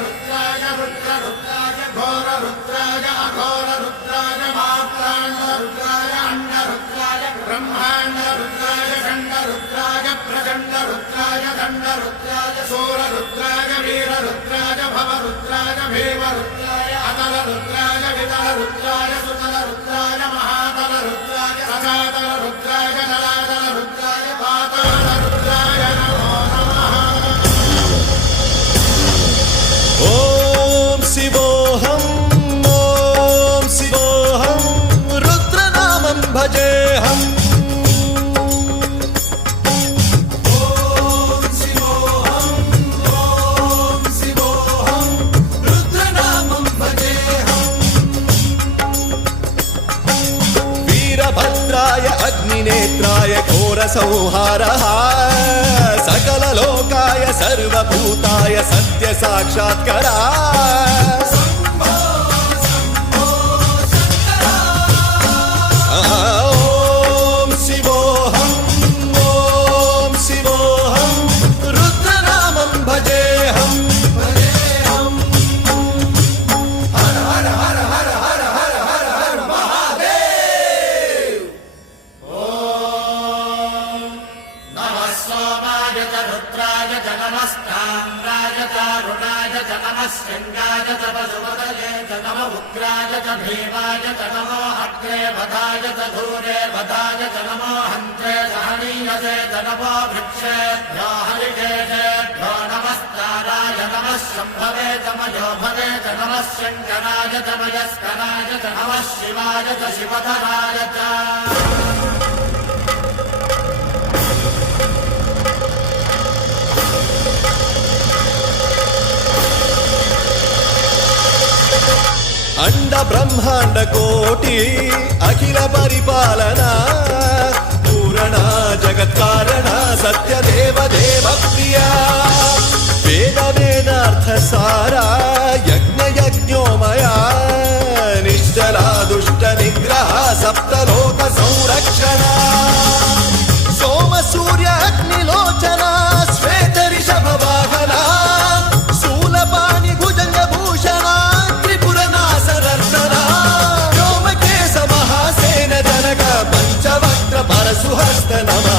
रुद्राय रुद्ररुद्राय घोररुद्राय अघोररुद्राय मात्राण्डरुद्राय अण्डरुद्राय ब्रह्माण्डरुद्राय खण्डरुद्राय प्रचण्डरुद्राय दण्डरुद्राय शूररुद्राय वीररुद्राय भवरुद्राय भीमरुद्राय अतलरुद्राय वितलरुद्राय सुतलरुद्राय महातलरुद्राय रसातलरुद्राय जलातलरुद्राय पातालरुद्राय नमो नमः। ॐ शिवोऽहं रुद्रनामं भजेऽहम्। वीरभद्राय अग्निनेत्राय घोरसंहारः सकललोकाय सर्वभूताय सत्यसाक्षात्करा। ॐ शिवोऽहं रुद्रनामं भजेऽहम्। हर हर हर हर हर हर हर हर महादेव। नमः सोमाय च रुद्राय च नमस्ताम्राय च अरुणाय च नमः शृङ्गाय च पशुपतये च नमः उग्राय च भीमाय च नमो अग्रे वधाय च धूरे वधाय च नमो हन्त्रे च हनीयसे च नमो वृक्षेभ्यो हरिकेशेभ्यो नमस्ताराय नमः शम्भवे च मयोभवे च नमः शङ्कराय च मयस्कराय च नमः शिवाय च शिवधराय च। अंड ब्रह्मांड कोटि अखिल परिपालना पूरणा जगत्कारणा सत्यदेव देव प्रिया वेद वेदार्थ सारा यज्ञ यज्ञोमया निश्चला दुष्ट निग्रह सप्तलोक संरक्षणा सोम सूर्य अग्निलोचना श्वेत ऋषभ वाहना शूलपाणि भुजंग भूषणा व्योमकेश महासेन जनक पंचवक्त्र परशुहस्त नमः।